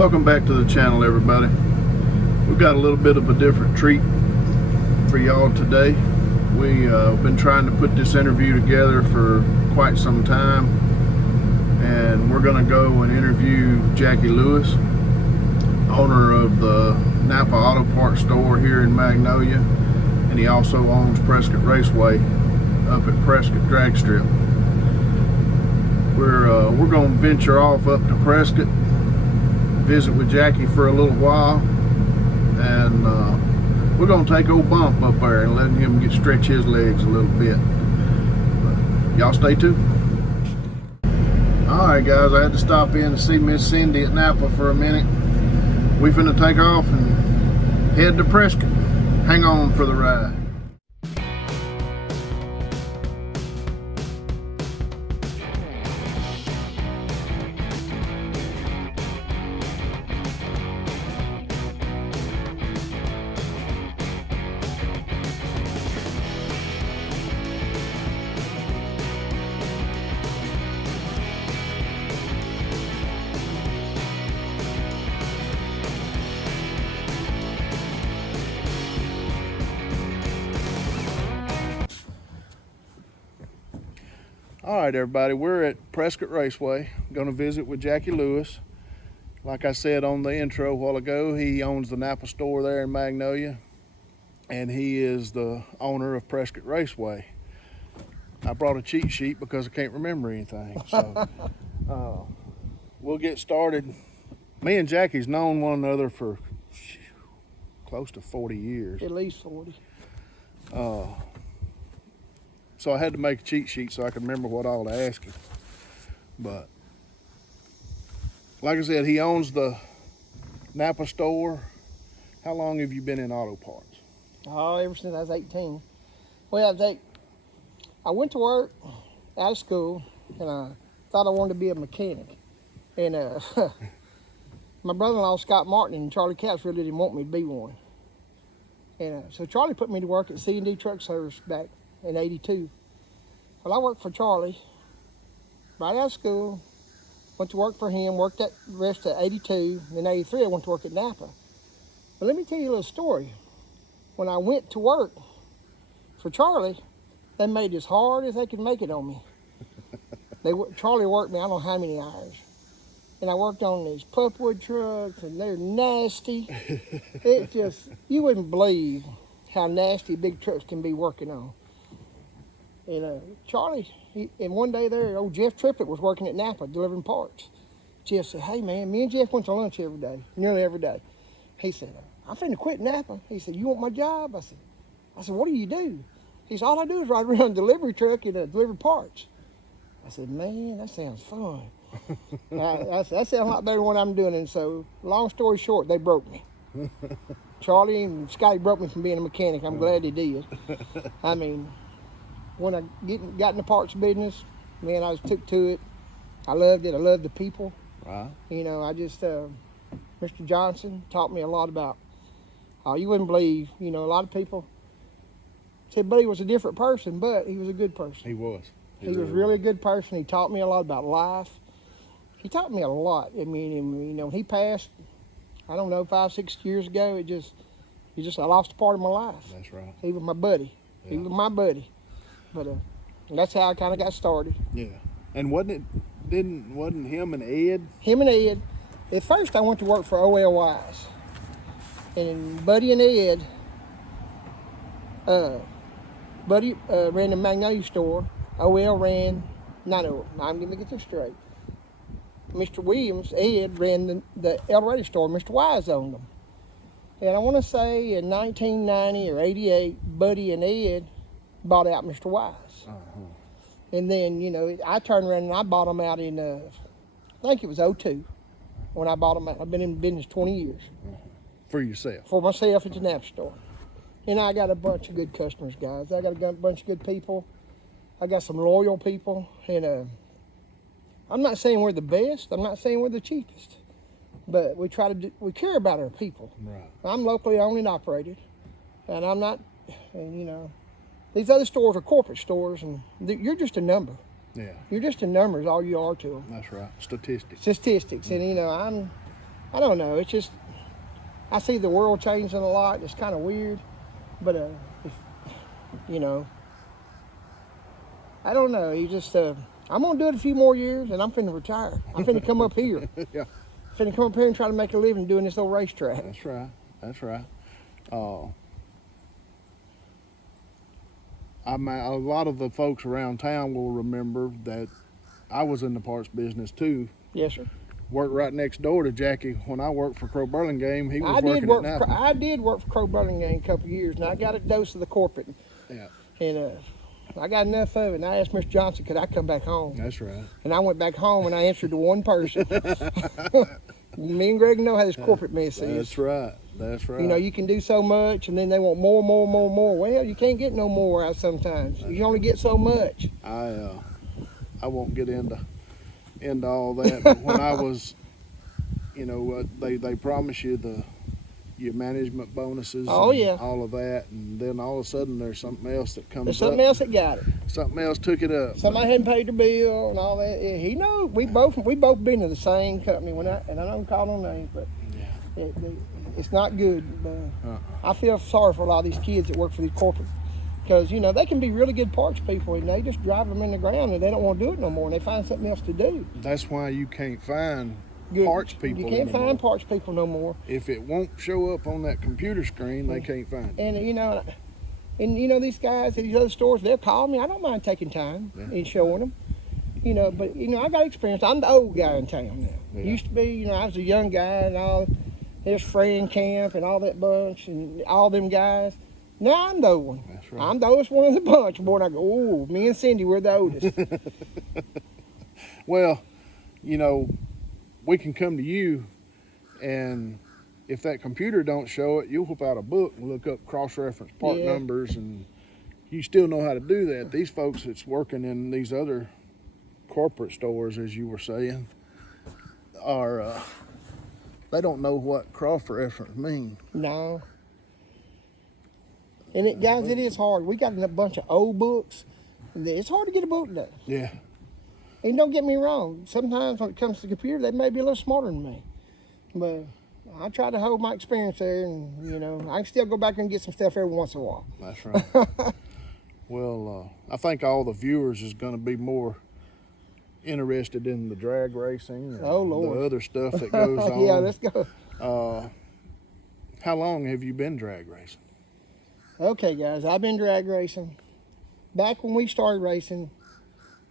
Welcome back to the channel, everybody. We've got a little bit of a different treat for y'all today. We've been trying to put this interview together for quite some time, and we're going to go and interview Jackie Lewis, owner of the NAPA Auto Parts store here in Magnolia, and he also owns Prescott Raceway up at Prescott Drag Strip. We're going to venture off up to Prescott, visit with Jackie for a little while, and we're going to take old Bump up there and let him stretch his legs a little bit. Y'all stay tuned. Alright guys, I had to stop in to see Miss Cindy at NAPA for a minute. We finna take off and head to Prescott. Hang on for the ride. All right, everybody, we're at Prescott Raceway. Going to visit with Jackie Lewis. Like I said on the intro a while ago, he owns the NAPA store there in Magnolia, and he is the owner of Prescott Raceway. I brought a cheat sheet because I can't remember anything, so we'll get started. Me and Jackie's known one another for close to 40 years. At least 40. So I had to make a cheat sheet so I could remember what all to ask him. But like I said, he owns the NAPA store. How long have you been in auto parts? Oh, ever since I was 18. Well, I went to work out of school, and I thought I wanted to be a mechanic. And my brother-in-law, Scott Martin, and Charlie Capps really didn't want me to be one. And so Charlie put me to work at C&D Truck Service back in '82. Well, I worked for Charlie right out of school, went to work for him, worked that rest of '82. In '83, I went to work at NAPA. But let me tell you a little story. When I went to work for Charlie, they made it as hard as they could make it on me. Charlie worked me I don't know how many hours. And I worked on these pulpwood trucks, and they're nasty. It just, you wouldn't believe how nasty big trucks can be working on. And Charlie, and one day there, old Jeff Triplett was working at NAPA delivering parts. Jeff said, "Hey man, me and Jeff went to lunch every day, nearly every day." He said, "I'm finna quit NAPA." He said, "You want my job?" I said, "What do you do?" He said, "All I do is ride around a delivery truck and deliver parts." I said, "Man, that sounds fun." That sounds a lot better than what I'm doing. And so, long story short, they broke me. Charlie and Scotty broke me from being a mechanic. I'm glad they did. I mean, when I got in the parts business, man, I took to it. I loved it. I loved the people. Right. You know, I just, Mr. Johnson taught me a lot about, you wouldn't believe, a lot of people said Buddy was a different person, but he was a good person. He was. He was really a good person. He taught me a lot about life. He taught me a lot. I mean, when he passed, I don't know, 5-6 years ago, I lost a part of my life. That's right. He was my buddy. Yeah. He was my buddy. But that's how I kind of got started. Yeah. And wasn't him and Ed? Him and Ed. At first, I went to work for OLYs. And Buddy and Ed, Buddy ran the Magnolia store. OL ran, I'm going to get this straight. Mr. Williams, Ed, ran the El Dorado store. Mr. Wise owned them. And I want to say in 1990 or '88, Buddy and Ed bought out Mr. Wise. Uh-huh. And then, I turned around and I bought them out in, I think it was '02 when I bought them out. I've been in business 20 years. Uh-huh. For yourself? For myself at the NAPA store. And I got a bunch of good customers, guys. I got a bunch of good people. I got some loyal people. And I'm not saying we're the best. I'm not saying we're the cheapest. But we care about our people. Right. I'm locally owned and operated. And I'm not, these other stores are corporate stores, and you're just a number. Yeah. You're just a number is all you are to them. That's right. Statistics. Statistics. And, I don't know. It's just I see the world changing a lot. It's kind of weird, but if, you know, I don't know. You just I'm gonna do it a few more years, and I'm finna retire. I'm finna come up here. Yeah, Finna come up here and try to make a living doing this old racetrack. that's right. That's right. A lot of the folks around town will remember that I was in the parts business too. Yes, sir. Worked right next door to Jackie when I worked for Crow Burlingame. He was I did working work. at NAPA. I did work for Crow Burlingame a couple of years, and I got a dose of the corporate, Yeah, and I got enough of it. And I asked Mr. Johnson, could I come back home? that's right. And I went back home, and I answered to one person. Me and Greg know how this corporate mess is. That's right. That's right. You know, you can do so much, and then they want more, more, more, more. Well, you can't get no more out sometimes. You only get so much. I won't get into all that. But when I was, you know, they promise you your management bonuses. Oh, and yeah. all of that, and then all of a sudden there's something else that comes There's up. something else that got it. Something else took it up. Somebody hadn't paid their bill and all that. Yeah, he knows. We both been in the same company. And I don't call no names, but Yeah. it's not good. I feel sorry for a lot of these kids that work for these corporate, because you know they can be really good parts people, and they just drive them in the ground, and they don't want to do it no more, and they find something else to do. That's why you can't find Good. parts people. You can't anymore. find parts people no more. If it won't show up on that computer screen, they can't find it. And you know these guys at these other stores, they'll call me. I don't mind taking time and showing them. You know, but you know I got experience. I'm the old guy in town now. Yeah. Used to be, you know, I was a young guy and all. There's Fred Camp and all that bunch and all them guys. Now I'm the old one. That's right. I'm the oldest one of the bunch. Boy, and I go, oh, me and Cindy, we're the oldest. Well, you know, we can come to you, and if that computer don't show it, you'll whip out a book and look up cross-reference part Yeah. numbers, and you still know how to do that. These folks that's working in these other corporate stores, as you were saying, are they don't know what cross-reference means. No. And guys, it is hard. We got a bunch of old books. It's hard to get a book done. Yeah. And don't get me wrong. Sometimes when it comes to the computer, they may be a little smarter than me. But I try to hold my experience there, and, you know, I can still go back and get some stuff every once in a while. That's right. Well, I think all the viewers is going to be more interested in the drag racing and Oh, Lord. the other stuff that goes on. Yeah, let's go. How long have you been drag racing? Okay, guys, I've been drag racing. Back when we started racing,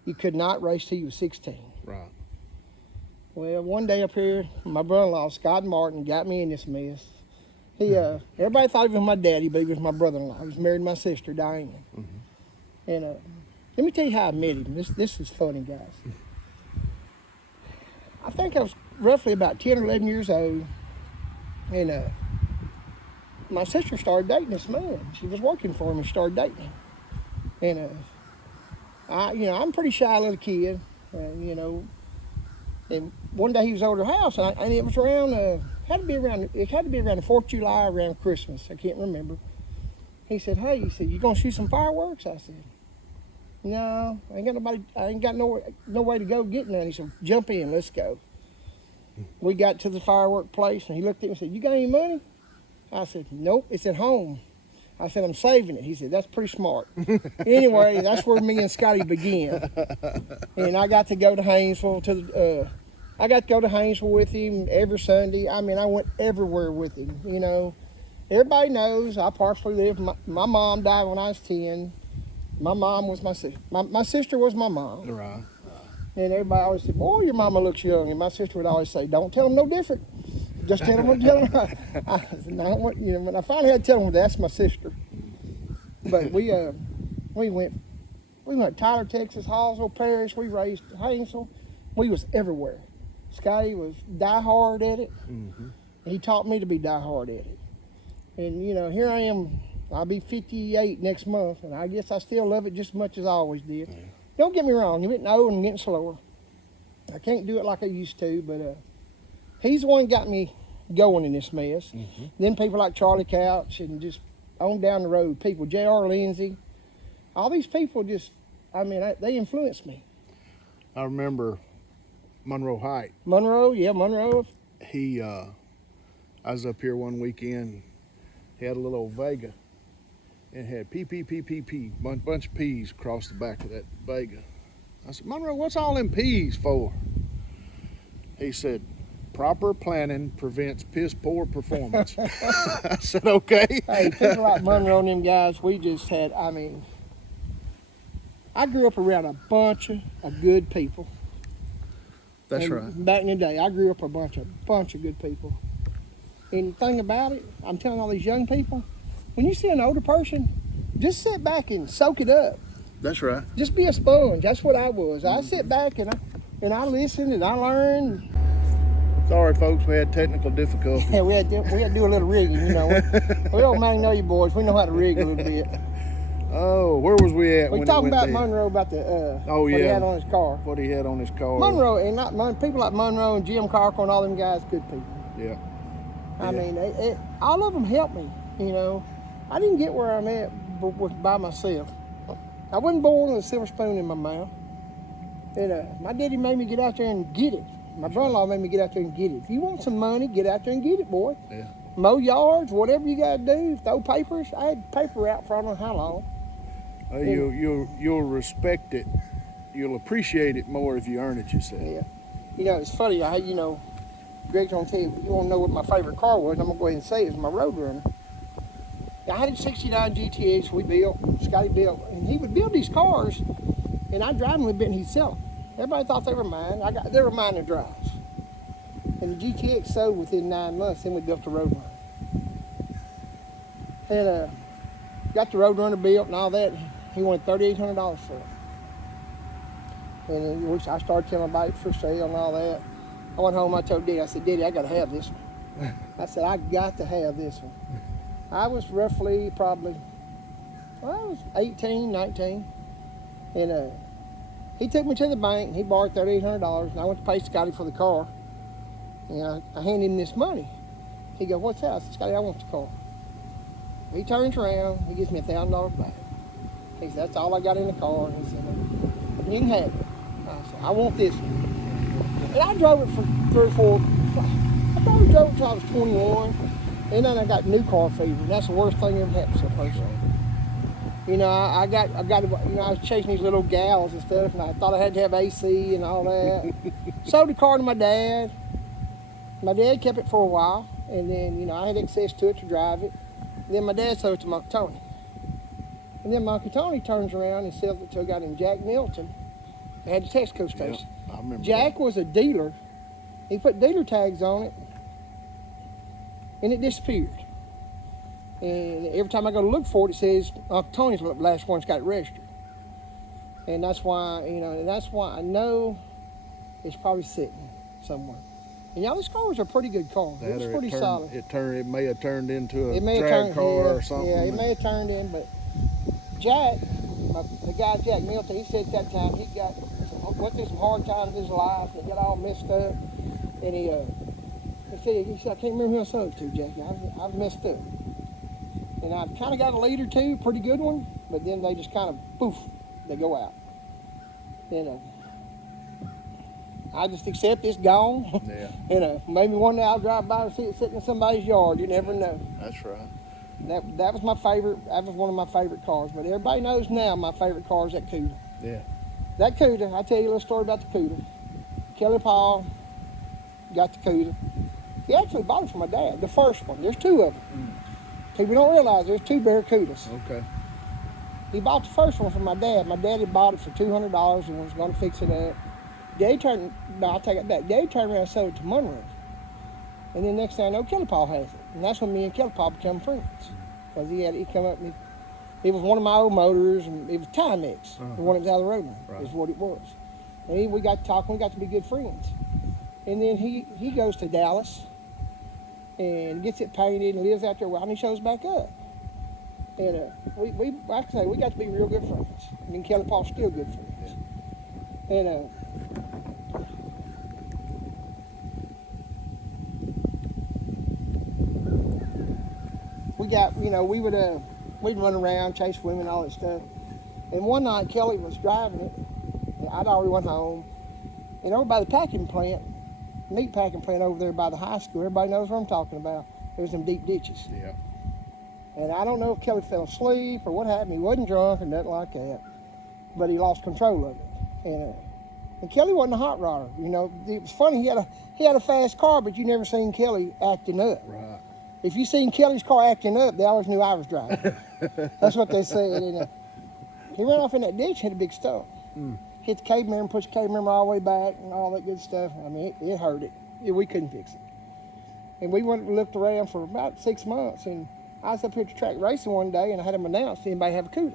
you could not race till you were 16. Right. Well, one day up here, my brother-in-law, Scott Martin, got me in this mess. He, everybody thought he was my daddy, but he was my brother-in-law. He was married to my sister, Diana. Mm-hmm. And let me tell you how I met him. This is funny, guys. I think I was roughly about 10 or 11 years old, and my sister started dating this man. She was working for him and started dating him. And I'm a pretty shy little kid, you know. And one day he was over the house, and it was around, it had to be around the 4th of July, around Christmas. I can't remember. He said, "Hey," he said, "you gonna shoot some fireworks?" I said, "No, I ain't got no way to go get none." He said, "Jump in, let's go." We got to the firework place, and he looked at me and said, "You got any money?" I said, "Nope, it's at home." I said, "I'm saving it." He said, "That's pretty smart." Anyway, that's where me and Scotty began. And I got to go to Haynesville with him every Sunday. I mean, I went everywhere with him, you know. Everybody knows I partially lived. My mom died when I was 10. My mom was my sister. My sister was my mom. Right. And everybody always said, "Boy, your mama looks young." And my sister would always say, "Don't tell them no different. Just tell them what tell them." I said, "I don't want," you know, when I finally had to tell them that's my sister. But we went Tyler, Texas, Hallsville Parish. We raced Haynesville. We was everywhere. Scotty was die hard at it. Mm-hmm. He taught me to be die hard at it. And you know, here I am. I'll be 58 next month, and I guess I still love it just as much as I always did. Yeah. Don't get me wrong, I'm getting old and getting slower. I can't do it like I used to, but he's the one that got me going in this mess. Mm-hmm. Then people like Charlie Couch and just on down the road, people, J.R. Lindsay, all these people just, they influenced me. I remember Monroe Height. Monroe. I was up here one weekend. He had a little old Vega, and it had P, bunch of P's across the back of that Vega. I said, Monroe, what's all them P's for? He said, proper planning prevents piss poor performance. I said, okay. Hey, people like Monroe and them guys, we just had, I mean, I grew up around a bunch of good people. That's and right. Back in the day, I grew up a bunch of good people. And the thing about it, I'm telling all these young people, when you see an older person, just sit back and soak it up. That's right. Just be a sponge. That's what I was. I sit back and I listen and I learn. Sorry, folks, we had technical difficulties. Yeah, we had to do a little rigging, you know. We old Magnolia boys, we know how to rig a little bit. Oh, where was we at? We when talking it went about dead? Monroe, about the Oh, what he yeah. had on his car. What he had on his car. Monroe and people like Monroe and Jim Carker and all them guys, good people. Yeah. I mean, all of them helped me. You know, I didn't get where I'm at by myself. I wasn't born with a silver spoon in my mouth. And my daddy made me get out there and get it. My brother-in-law made me get out there and get it. If you want some money, get out there and get it, boy. Yeah. Mow yards, whatever you got to do. Throw papers. I had paper out for I don't know how long. You'll respect it. You'll appreciate it more if you earn it yourself. Yeah. You know, it's funny. Greg's gonna tell you. You want to know what my favorite car was? I'm gonna go ahead and say it's my Roadrunner. I had a '69 GTX we built. Scotty built, and he would build these cars, and I'd drive them a little bit, and he'd sell them. Everybody thought they were mine. They were mine to drive. And the GTX sold within 9 months. Then we built the Roadrunner. And got the Roadrunner built and all that. He wanted $3,800 for it. And then I started telling him about it for sale and all that. I went home, I told Daddy, I said, Daddy, I got to have this one. I said, I got to have this one. I was roughly I was 18, 19. And he took me to the bank, and he borrowed $3,800, and I went to pay Scotty for the car. And I handed him this money. He goes, what's that? I said, Scotty, I want the car. He turns around, he gives me $1,000 back. He said, that's all I got in the car. And he said, you can have it. I said, I want this one. And I drove it for 3 or 4, I probably drove it until I was 21. And then I got new car fever, and that's the worst thing that ever happened to a person. You know, I was chasing these little gals and stuff, and I thought I had to have AC and all that. Sold the car to my dad. My dad kept it for a while, and then, I had access to it to drive it. And then my dad sold it to my Uncle Tony. And then my Uncle Tony turns around and sells it to a guy named Jack Milton. They had the Texaco station. Yep, I remember Jack that. was a dealer. He put dealer tags on it, and it disappeared. And every time I go to look for it, it says Uncle Tony's the last one's got it registered. And that's why, I know it's probably sitting somewhere. And this cars are pretty good cars. It's pretty solid. It may have turned into a may have drag turned, car or something. Yeah, it may have turned in, but Jack, the guy Jack Milton, he said at that time he went through some hard times in his life. He got all messed up, and he said, I can't remember who I sold it to, Jackie. I've messed up. And I've kind of got a lead or two, pretty good one, but then they just kind of, poof, they go out. I just accept it's gone. Yeah. Maybe one day I'll drive by and see it sitting in somebody's yard. You never know. That's right. That was my favorite. That was one of my favorite cars. But everybody knows now my favorite car is that Cuda. Yeah. That Cuda, I'll tell you a little story about the Cuda. Kelly Paul got the Cuda. He actually bought it for my dad, the first one. There's 2 of them. People don't realize there's 2 Barracudas. Okay. He bought the first one for my dad. My dad had bought it for $200 and was going to fix it up. I'll take it back. Daddy turned around and sold it to Monroe. And then next thing I know, Kelly Paul has it. And that's when me and Kelly Paul become friends. Because he come up and it was one of my old motors, and it was Timex, the one that was out of the road, is what it was. And we got to talking, we got to be good friends. And then he goes to Dallas and gets it painted and lives out there while he shows back up. And we like I say, we got to be real good friends. Me and Kelly Paul still good friends. And we'd run around, chase women, all that stuff. And one night Kelly was driving it, and I'd already went home, and over by the packing plant, meat packing plant over there by the high school. Everybody knows what I'm talking about. There's them deep ditches. Yeah. And I don't know if Kelly fell asleep or what happened. He wasn't drunk or nothing like that, but he lost control of it. And Kelly wasn't a hot rodder. You know, it was funny. He had a fast car, but you never seen Kelly acting up. Right. If you seen Kelly's car acting up, they always knew I was driving. That's what they said. And, he ran off in that ditch, hit a big stump. Hit the cable member, pushed the cable member all the way back, and all that good stuff. I mean, it hurt it. We couldn't fix it. And we went and looked around for about 6 months, and I was up here at the track racing one day, and I had them announce, anybody have a cooler?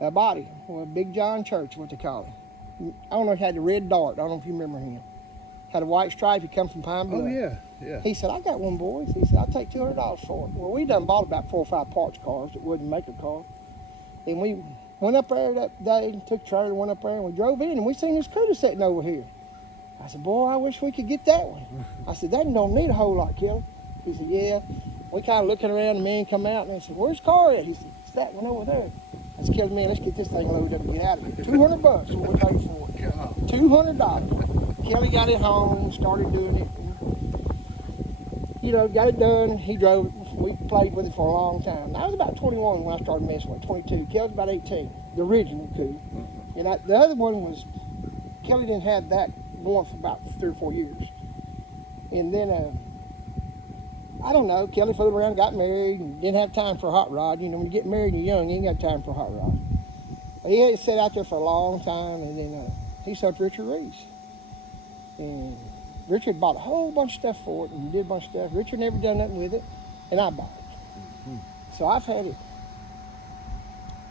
A body, well, Big John Church, what they call him. I don't know if he had the red dart. I don't know if you remember him. Had a white stripe. He come from Pine Bluff. Oh, yeah, yeah. He said, I got one, boys. He said, I'll take $200 for it. Well, we done bought about 4 or 5 parts cars that wasn't maker cars. And we went up there that day, took a trailer, went up there, and we drove in, and we seen this cooler sitting over here. I said, boy, I wish we could get that one. I said, that don't need a whole lot, Kelly. He said, yeah. We kind of looking around, the man come out, and they said, where's the car at? He said, it's that one over there. I said, Kelly, man, let's get this thing loaded up and get out of here. $200 what we paid for it. God. $200. Kelly got it home, started doing it. You know, got it done. He drove it. We played with it for a long time. I was about 21 when I started messing with it, 22. Kelly was about 18, the original coupe. And the other one was, Kelly didn't have that going for about 3 or 4 years. And then, I don't know, Kelly fooled around, got married, and didn't have time for a hot rod. You know, when you get married and you're young, you ain't got time for a hot rod. He had sat out there for a long time, and then he sold to Richard Reese. And Richard bought a whole bunch of stuff for it and did a bunch of stuff. Richard never done nothing with it, and I bought it. So I've had it.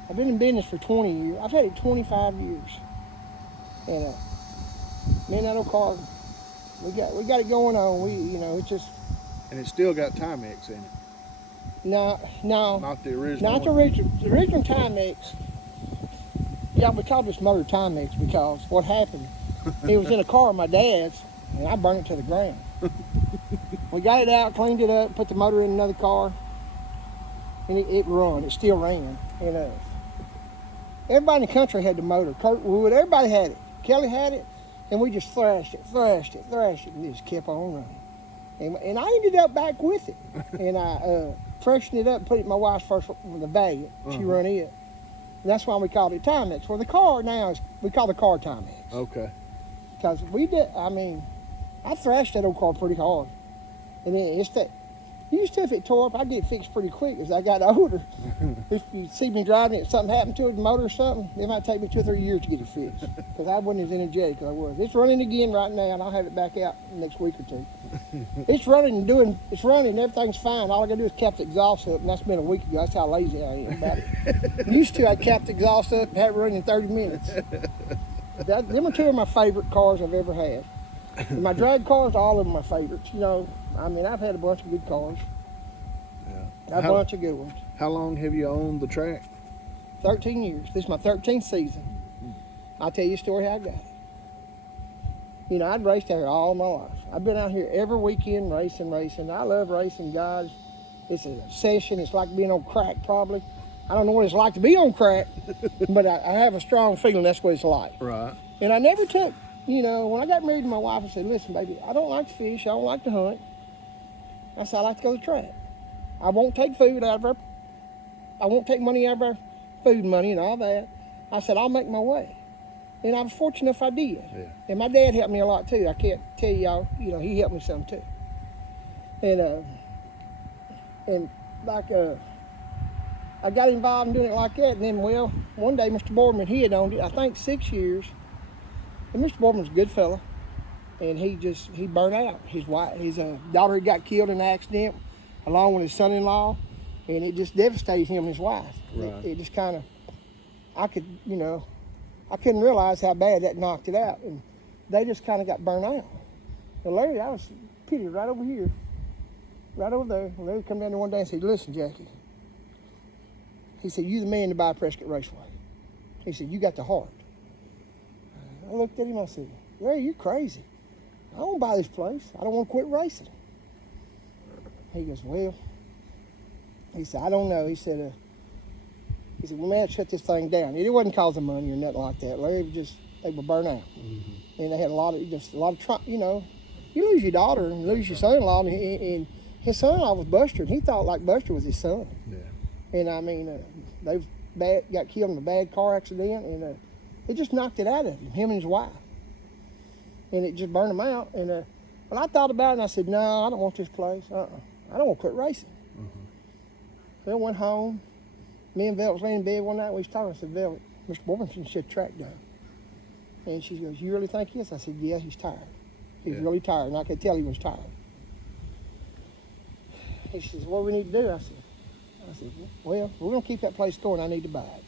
I've been in business for 20 years. I've had it 25 years. And me and that old car, we got it going on. You know, it's just. And it's still got Timex in it. No. Not the original. Not the original. The original Timex. Yeah, we called this motor Timex because what happened, it was in a car of my dad's, and I burned it to the ground. We got it out, cleaned it up, put the motor in another car, and it run. It still ran. And everybody in the country had the motor. Kurt Wood, everybody had it. Kelly had it, and we just thrashed it, and it just kept on running. And I ended up back with it, and I freshened it up and put it in my wife's first with a Valiant. She run it. And that's why we called it Timex. Well, the car now we call the car Timex. Okay. Because I thrashed that old car pretty hard. And then used to, if it tore up, I'd get it fixed pretty quick as I got older. If you see me driving it, something happened to it, the motor or something, it might take me 2 or 3 years to get it fixed. Because I wasn't as energetic as I was. It's running again right now, and I'll have it back out next week or 2. It's running, everything's fine. All I gotta do is cap the exhaust up, and that's been a week ago. That's how lazy I am about it. Used to, I'd cap the exhaust up and have it running in 30 minutes. Them are 2 of my favorite cars I've ever had. And my drag cars, all of them are my favorites. You know, I mean, I've had a bunch of good cars. Yeah. A bunch of good ones. How long have you owned the track? 13 years. This is my 13th season. I'll tell you a story how I got it. You know, I'd raced out here all my life. I've been out here every weekend racing. I love racing, guys. It's a session. It's like being on crack, probably. I don't know what it's like to be on crack, but I have a strong feeling that's what it's like. Right. And I never took, you know, when I got married to my wife, I said, listen, baby, I don't like to fish. I don't like to hunt. I said, I like to go to the track. I won't take food out of her. I won't take money out of her food money and all that. I said, I'll make my way. And I was fortunate if I did. Yeah. And my dad helped me a lot too. I can't tell y'all, you know, he helped me some too. And I got involved in doing it like that. And then, well, one day Mr. Boardman, he had owned it, I think 6 years. And Mr. Boardman's a good fella. And he burned out. His daughter had got killed in an accident along with his son-in-law. And it just devastated him and his wife. Right. It just kind of, I couldn't realize how bad that knocked it out. And they just kind of got burned out. And Larry, I was pitted right over here, right over there. And Larry come down there one day and said, listen, Jackie. He said, you the man to buy Prescott Raceway. He said, you got the heart. I looked at him and I said, Larry, you're crazy. I don't buy this place. I don't want to quit racing. He goes, well, he said, I don't know. He said, we may have to shut this thing down. It wasn't causing money or nothing like that. Larry was just, they were burnt out. Mm-hmm. and they had a lot of you know, you lose your daughter and lose your son-in-law, and his son-in-law was Buster, and he thought like Buster was his son. Yeah. And I mean, got killed in a bad car accident, and it just knocked it out of him and his wife, and it just burned him out. And when I thought about it, and I said, no, I don't want this place. I don't want to quit racing. So I went home. Me and Velvet was laying in bed one night. We was talking. I said, Velvet, Mr. Borbinson should track done. And she goes, you really think he is? I said, yeah, he's tired. He's really tired, and I could tell he was tired. He says, what do we need to do? I said, well, we're going to keep that place going. I need to buy it.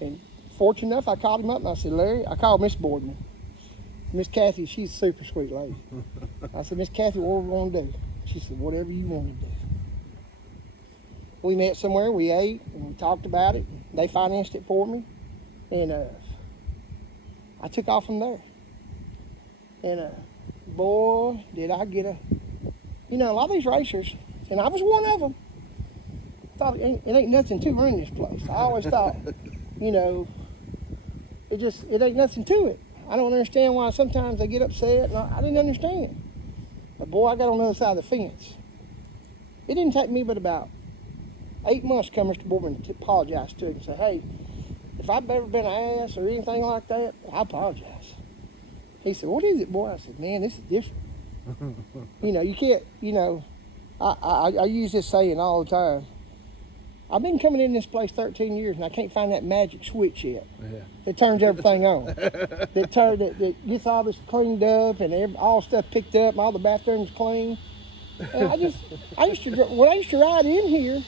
And fortunate enough, I called him up, and I said, Larry, I called Miss Boardman. Miss Kathy, she's a super sweet lady. I said, Miss Kathy, what are we going to do? She said, whatever you want to do. We met somewhere, we ate, and we talked about it. They financed it for me, and I took off from there. And boy, did I get a lot of these racers, and I was one of them, thought it ain't nothing to run this place. I always thought, it ain't nothing to it. I don't understand why sometimes they get upset, and I didn't understand. But boy, I got on the other side of the fence. It didn't take me but about 8 months to come Mr. Boardman to apologize to him and say, hey, if I've ever been an ass or anything like that, I apologize. He said, what is it, boy? I said, man, this is different. You can't, I use this saying all the time. I've been coming in this place 13 years, and I can't find that magic switch yet. Yeah. That turns everything on. that gets all this cleaned up and all stuff picked up and all the bathrooms clean. And when I used to ride in here,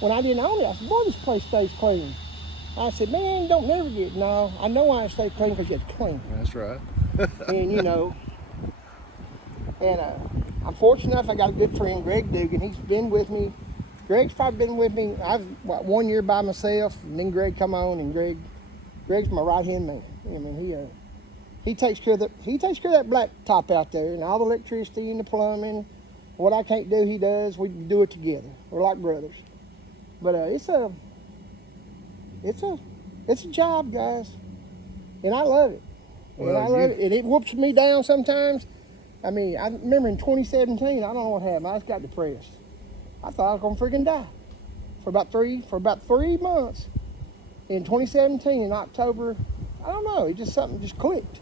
when I didn't own it, I said, boy, this place stays clean. I said, man, don't never get, no, I know why it stays clean, because you have to clean. That's right. And, I'm fortunate enough, I got a good friend, Greg Dugan. He's been with me. Greg's probably been with me, 1 year by myself, and then Greg come on, and Greg's my right-hand man. I mean, he takes care of that black top out there, and all the electricity and the plumbing. What I can't do, he does. We do it together. We're like brothers. But it's a job, guys, and I love it. And it whoops me down sometimes. I mean, I remember in 2017, I don't know what happened. I just got depressed. I thought I was gonna freaking die for about 3 months. In 2017, in October, I don't know, something just clicked.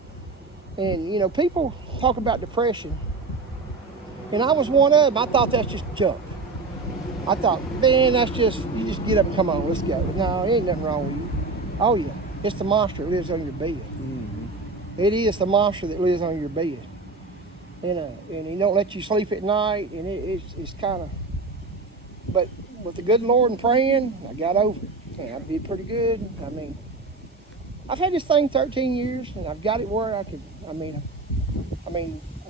And people talk about depression, and I was one of them. I thought that's just junk. I thought, man, you just get up and come on, let's go. No, ain't nothing wrong with you. Oh yeah, it's the monster that lives on your bed. Mm-hmm. It is the monster that lives on your bed. And he don't let you sleep at night, and it's kind of, but with the good Lord and praying, I got over it. And I did pretty good. I mean, I've had this thing 13 years, and I've got it where I could, I've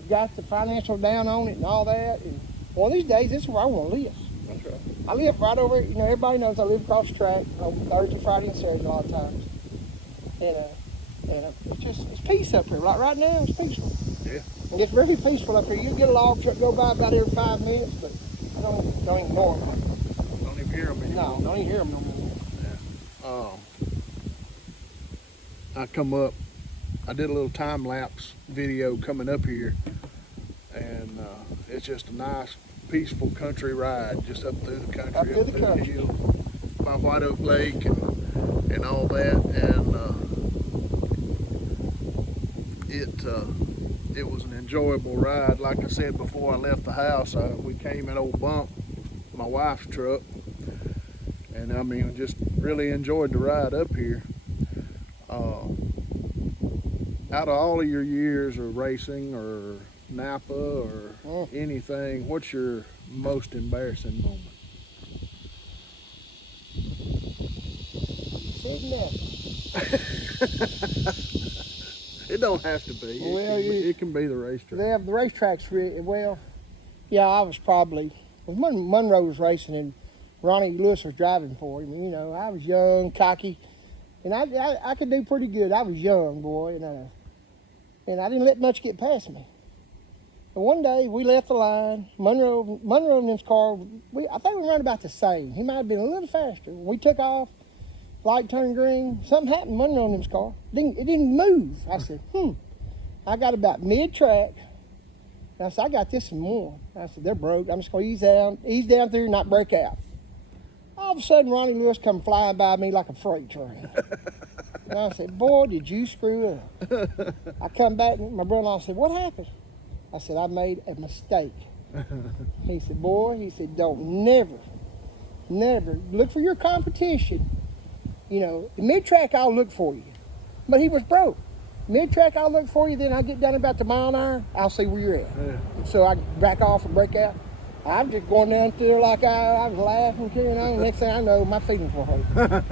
got the financial down on it and all that, and one of these days, this is where I want to live. That's right. I live right over, everybody knows I live across the track on Thursday, Friday, and Saturday a lot of times. And it's peace up here. Like right now, it's peaceful. Yeah. And it's very peaceful up here. You get a log truck go by about every 5 minutes, but I don't even ignore them. Don't even hear them anymore. No, don't even hear them no more. Yeah. I did a little time-lapse video coming up here, and it's just a nice, peaceful country ride, just up through the country, up through the hill, by White Oak Lake and all that, and it was an enjoyable ride. Like I said before I left the house, we came in old Bump, my wife's truck, and just really enjoyed the ride up here. Out of all of your years of racing or NAPA or anything, what's your most embarrassing moment? Said NAPA. It don't have to be. Well, it can be the racetrack. The racetrack's yeah, I was probably, Monroe was racing and Ronnie Lewis was driving for him. I was young, cocky, and I could do pretty good. I was young, boy, and I didn't let much get past me. But one day we left the line. Monroe in his car, I think we ran about the same. He might have been a little faster. We took off, light turned green. Something happened running on this car. It didn't move. I said, I got about mid-track. And I said, I got this and more. I said, they're broke. I'm just going to ease down through and not break out. All of a sudden, Ronnie Lewis come flying by me like a freight train. And I said, boy, did you screw up. I come back, and my brother-in-law said, what happened? I said, I made a mistake. He said, boy, don't never look for your competition. You know, the mid-track, I'll look for you. But he was broke. Mid-track, I'll look for you. Then I get down about the mile an hour, I'll see where you're at. Yeah. So I back off and break out. I'm just going down through like I was laughing, carrying on. Next thing I know, my feelings were hurt.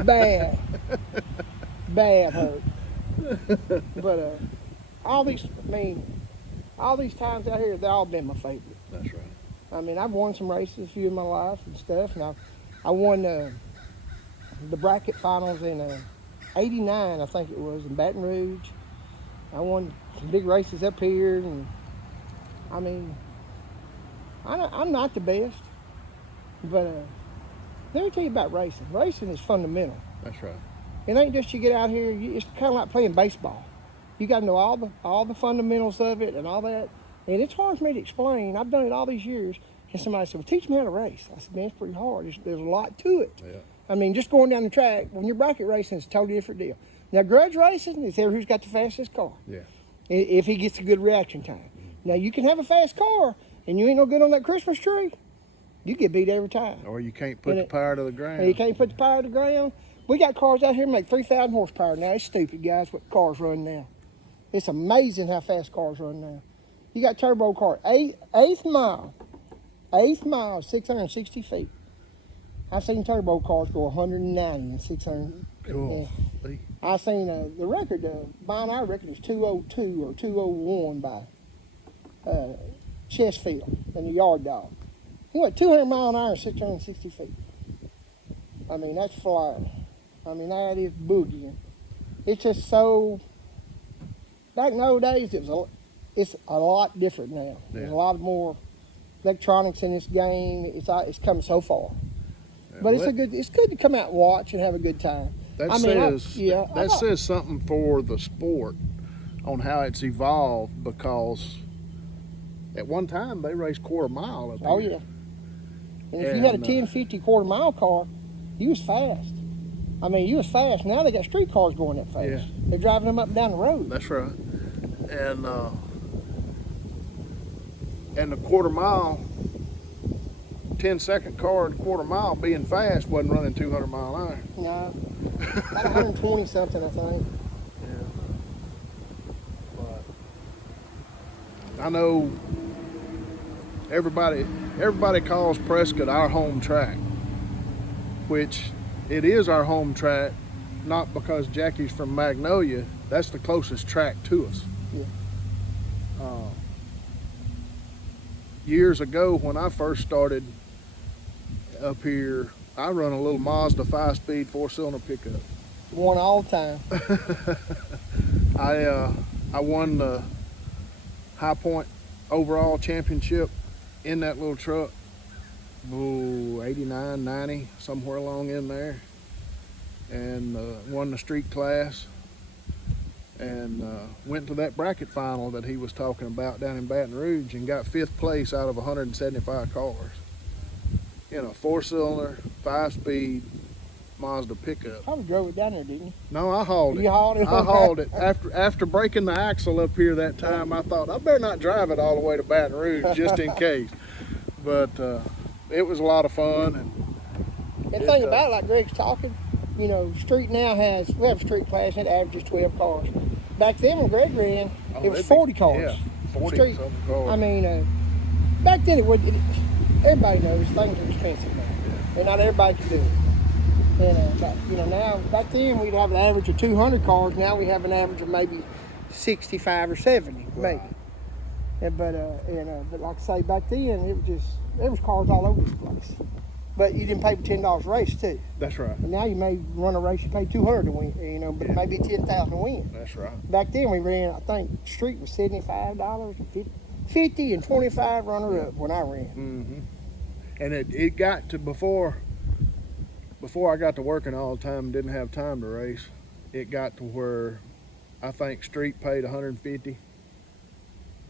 Bad hurt. But all these times out here, they've all been my favorite. That's right. I mean, I've won some races, a few in my life and stuff, and I won the bracket finals in '89, I think it was, in Baton Rouge. I won some big races up here, and I mean, I'm not the best, but let me tell you about racing. Racing is fundamental. That's right. It ain't just you get out here. It's kind of like playing baseball. You got to know all the fundamentals of it and all that. And it's hard for me to explain. I've done it all these years. And somebody said, well, teach me how to race. I said, man, it's pretty hard. There's a lot to it. Yeah. I mean, just going down the track, when you're bracket racing, it's a totally different deal. Now, grudge racing is who's got the fastest car. Yeah. If he gets a good reaction time. Now, you can have a fast car, and you ain't no good on that Christmas tree. You get beat every time. Or you can't put the power to the ground. You can't put the power to the ground. We got cars out here that make 3,000 horsepower now. It's stupid, guys, what cars run now. It's amazing how fast cars run now. You got turbo car, eighth mile, 660 feet. I've seen turbo cars go 190 and 600. Cool. Yeah. I've seen the record, mile an hour record is 202 or 201 by Chestfield and the Yard Dog. He went 200 mile an hour and 660 feet. I mean, that's flying. I mean, that is boogieing. It's just so, back in those days, it's a lot different now. Yeah. There's a lot more electronics in this game. It's come so far. Yeah, but it's good to come out and watch and have a good time. That says something for the sport on how it's evolved, because at one time they raced quarter mile up here. Oh yeah. And if you had a 1050 quarter mile car, you was fast. I mean, you was fast. Now they got street cars going that fast. Yeah. They're driving them up and down the road. That's right. And the quarter mile, 10-second car at quarter mile being fast wasn't running 200 mile an hour. No. About 120 something, I think. Yeah. But I know everybody calls Prescott our home track, which it is our home track, not because Jackie's from Magnolia. That's the closest track to us. Yeah. Years ago, when I first started up here, I run a little Mazda 5-speed 4-cylinder pickup. Won all the time. I won the High Point overall championship in that little truck. 89, 90, somewhere along in there, and won the street class, and went to that bracket final that he was talking about down in Baton Rouge and got 5th place out of 175 cars in a 4-cylinder 5-speed Mazda pickup. Probably drove it down there, didn't you? No, I hauled it. You hauled it? I hauled it. After breaking the axle up here that time, I thought I better not drive it all the way to Baton Rouge just in case. But it was a lot of fun. And the thing about it, like Greg's talking, you know, street now we have a street class and it averages 12 cars. Back then when Greg ran, it was 40 cars. Yeah, 40 street. something cars. I mean, back then everybody knows things are expensive now. Yeah. And not everybody can do it. And, you know, now, back then we'd have an average of 200 cars. Now we have an average of maybe 65 or 70, maybe. And, but like I say, back then there was cars all over the place. But you didn't pay for $10 a race too. That's right. And now you may run a race, you pay $200 to win, you know, but maybe $10,000 to win. That's right. Back then we ran, I think, street was $75, 50 and 25 runner up when I ran. Mm-hmm. And it got to before before I got to working all the time and didn't have time to race, it got to where I think street paid 150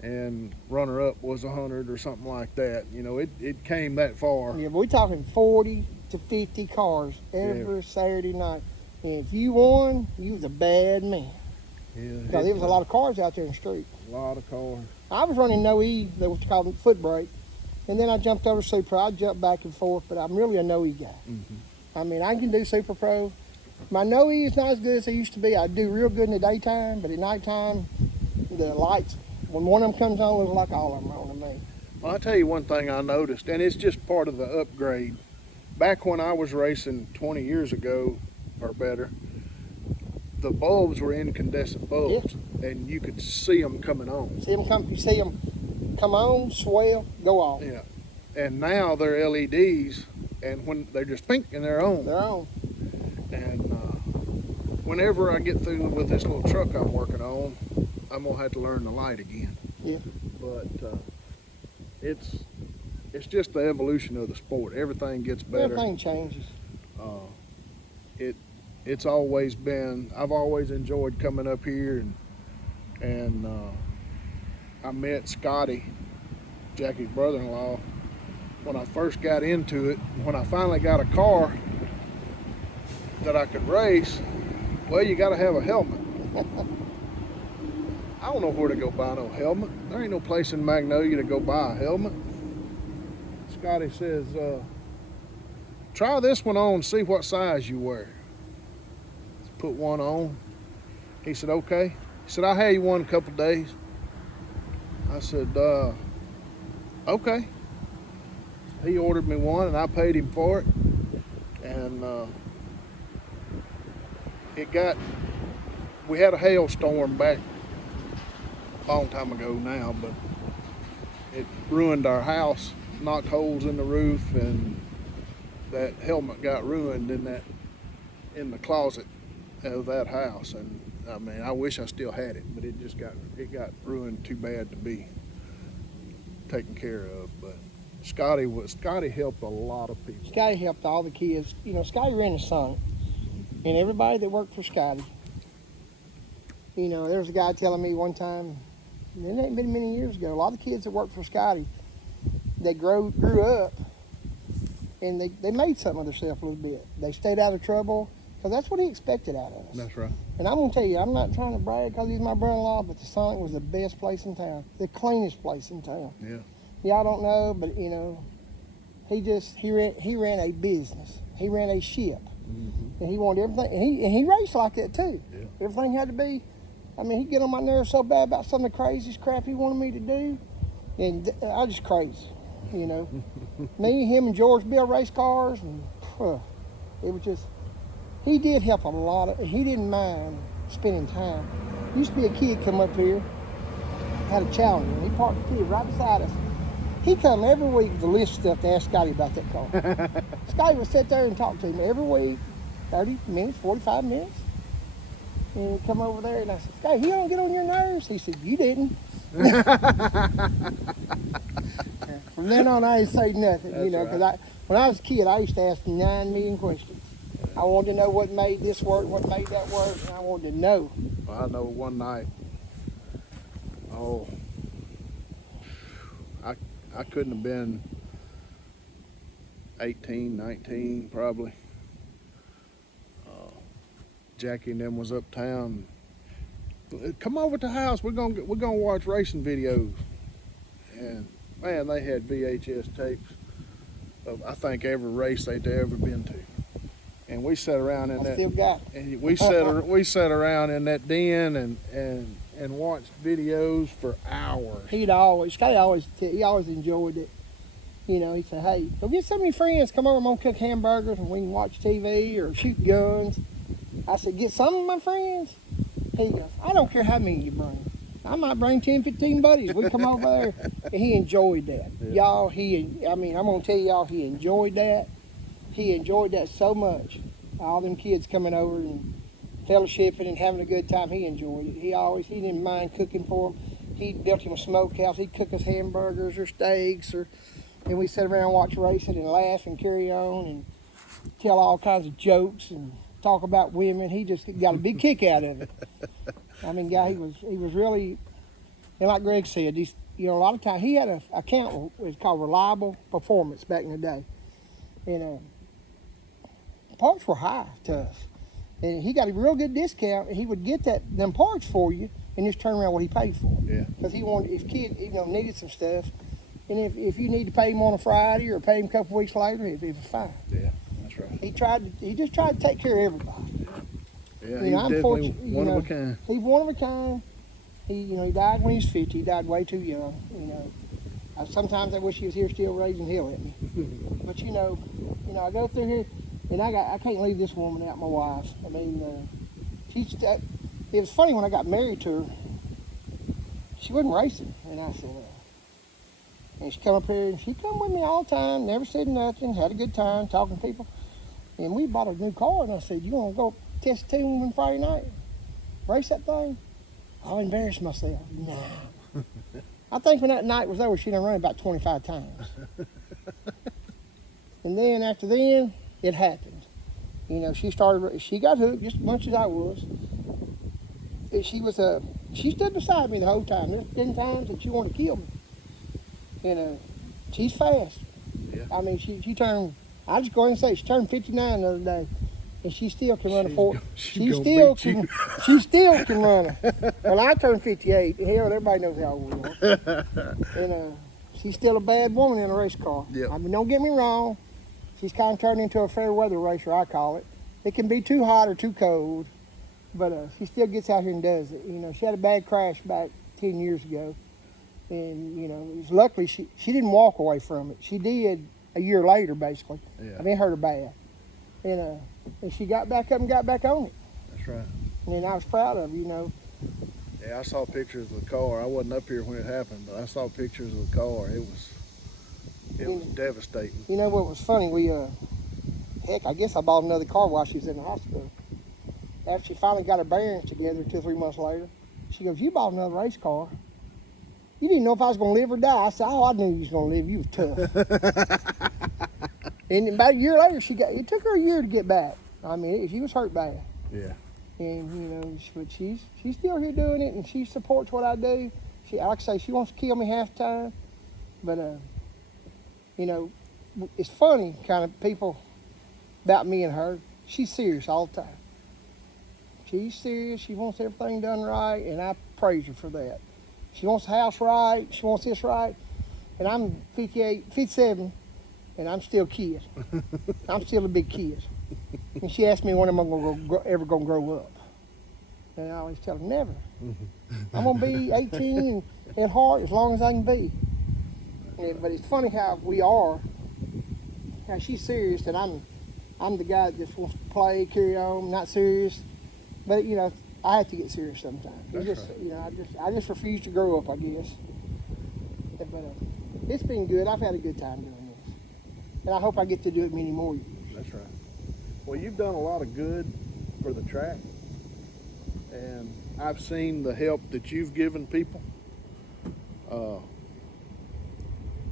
and runner up was 100 or something like that. You know, it came that far. Yeah, but we're talking 40 to 50 cars every Saturday night. And if you won, you was a bad man. Yeah, Because there was a lot of cars out there in the street. A lot of cars. I was running no E, that was called foot brake. And then I jumped over Super Pro. I jumped back and forth, but I'm really a no E guy. Mm-hmm. I mean, I can do Super Pro. My no E is not as good as it used to be. I do real good in the daytime, but at nighttime, the lights, when one of them comes on, it looks like all of them are on to me. Well, I'll tell you one thing I noticed, and it's just part of the upgrade. Back when I was racing 20 years ago or better, the bulbs were incandescent bulbs, and you could see them coming on. You see them come on, swell, go off. Yeah. And now they're LEDs, and when they're just pink and they're on. They're on. And whenever I get through with this little truck I'm working on, I'm gonna have to learn the light again. Yeah. But it's just the evolution of the sport. Everything gets better. Everything changes. It's always been. I've always enjoyed coming up here, and I met Scotty, Jackie's brother-in-law, when I first got into it. When I finally got a car that I could race, well, you got to have a helmet. I don't know where to go buy no helmet. There ain't no place in Magnolia to go buy a helmet. Scotty says, try this one on, see what size you wear. Put one on. He said, okay. He said, I'll have you one in a couple days. I said, okay. He ordered me one and I paid him for it. And we had a hailstorm back a long time ago now, but it ruined our house, knocked holes in the roof, and that helmet got ruined in the closet of that house. And I mean, I wish I still had it, but it got ruined too bad to be taken care of. But Scotty helped a lot of people. Scotty helped all the kids. You know, Scotty ran the Sonic, and everybody that worked for Scotty. You know, there was a guy telling me one time, and it ain't been many years ago, a lot of the kids that worked for Scotty, they grew up, and they made something of themselves a little bit. They stayed out of trouble, because that's what he expected out of us. That's right. And I'm going to tell you, I'm not trying to brag because he's my brother-in-law, but the Sonic was the best place in town, the cleanest place in town. Yeah. Y'all don't know, but, you know, he ran a business. He ran a ship. Mm-hmm. And he wanted everything, and he raced like that too. Yeah. Everything had to be, I mean, he'd get on my nerves so bad about some of the craziest crap he wanted me to do, and I was just crazy, you know. Me, him, and George built race cars, and it was just, he did help a lot. He didn't mind spending time. Used to be a kid come up here, had a Challenger, and he parked the kid right beside us. He come every week with a list of stuff to ask Scotty about that car. Scotty would sit there and talk to him every week, 30 minutes, 45 minutes. And he'd come over there and I said, Scotty, he don't get on your nerves? He said, you didn't. From then on, I didn't say nothing, That's you know, because right. when I was a kid, I used to ask 9 million questions. I wanted to know what made this work, what made that work, and I wanted to know. Well, I know one night, I couldn't have been 18, 19 probably. Jackie and them was uptown. Come over to the house. We're gonna watch racing videos. And man, they had VHS tapes of I think every race they'd ever been to. And we sat around in I still got it. and we sat around in that den and watched videos for hours. Scotty always enjoyed it. You know, he said, hey, go get some of your friends, come over, I'm gonna cook hamburgers and we can watch TV or shoot guns. I said, get some of my friends? He goes, I don't care how many you bring. I might bring 10, 15 buddies. We come over there. And he enjoyed that. Yeah. Y'all, I'm gonna tell y'all, he enjoyed that. He enjoyed that so much. All them kids coming over and fellowshipping and having a good time, he enjoyed it. He didn't mind cooking for them. He built him a smokehouse. He'd cook us hamburgers or steaks, and we sat around and watch racing and laugh and carry on. And tell all kinds of jokes and talk about women. He just got a big kick out of it. I mean, guy, he was really, and like Greg said, he's, you know, a lot of times he had a account was called Reliable Performance back in the day, and parts were high to us, and he got a real good discount, and he would get them parts for you and just turn around what he paid for. Yeah. Because he wanted, if kid, needed some stuff, and if you need to pay him on a Friday or pay him a couple weeks later, it was fine. Yeah, that's right. He just tried to take care of everybody. Yeah, he's definitely one of a kind. He's one of a kind. He died when he was 50. He died way too young. Sometimes I wish he was here still raising hell at me. But I go through here, and I can't leave this woman out, my wife. I mean, it was funny when I got married to her. She wasn't racing, and I said, and she come up here, and she come with me all the time. Never said nothing. Had a good time talking to people. And we bought a new car, and I said, "You want to go test a tune on Friday night? Race that thing?" I'll embarrass myself. Nah. I think when that night was over, she done run about 25 times. And then after then, it happened. She got hooked just as much as I was. She stood beside me the whole time. There's been times that she wanted to kill me. She's fast. Yeah. I mean, she turned, I just go ahead and say, she turned 59 the other day. And she still can run a 4. She still can run a. Well, I turned 58. Hell, everybody knows how old we are. And she's still a bad woman in a race car. Yep. I mean, don't get me wrong. She's kind of turned into a fair weather racer, I call it. It can be too hot or too cold, but she still gets out here and does it. She had a bad crash back 10 years ago, and luckily she didn't walk away from it. She did a year later, basically. Yeah. I mean, it hurt her bad. And she got back up and got back on it. That's right. And I was proud of her, Yeah, I saw pictures of the car. I wasn't up here when it happened, but I saw pictures of the car. It was devastating. You know what was funny? I guess I bought another car while she was in the hospital. After she finally got her bearings together 2 or 3 months later, she goes, "You bought another race car. You didn't know if I was going to live or die." I said, "Oh, I knew you was going to live. You was tough." And about a year later, it took her a year to get back. I mean, she was hurt bad. Yeah. And, but she's still here doing it, and she supports what I do. Like I say, she wants to kill me half the time. But, it's funny, kind of people about me and her. She's serious all the time. She's serious. She wants everything done right, and I praise her for that. She wants the house right. She wants this right. And I'm 58, 57. And I'm still a kid. I'm still a big kid. And she asked me when am I ever going to grow up. And I always tell her, never. I'm going to be 18 and hard as long as I can be. But it's funny how we are. How she's serious and I'm the guy that just wants to play, carry on, not serious. But, I have to get serious sometimes. I just refuse to grow up, I guess. But it's been good. I've had a good time doing it. And I hope I get to do it many more years. That's right. Well, you've done a lot of good for the track, and I've seen the help that you've given people.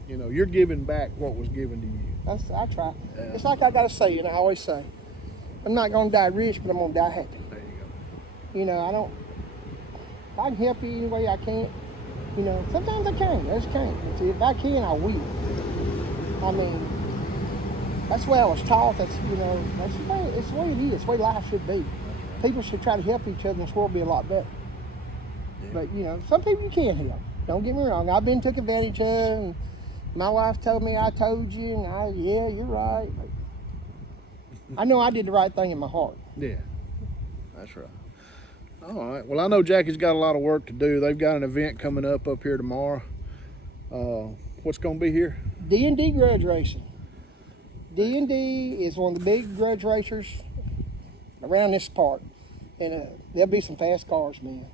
You're giving back what was given to you. I try. It's like I gotta say, and I always say, I'm not gonna die rich, but I'm gonna die happy. There you go. I can help you any way I can. Sometimes I can't. I just can't. If I can, I will. I mean, that's the way I was taught. It's the way it is. It's the way life should be. People should try to help each other, and this world will be a lot better. Yeah. But, some people you can't help. Don't get me wrong. I've been took advantage of, and my wife told me I told you, and yeah, you're right. But I know I did the right thing in my heart. Yeah, that's right. All right. Well, I know Jackie's got a lot of work to do. They've got an event coming up here tomorrow. What's going to be here? D&D grudge racing. D&D is one of the big grudge racers around this part. And there'll be some fast cars, man.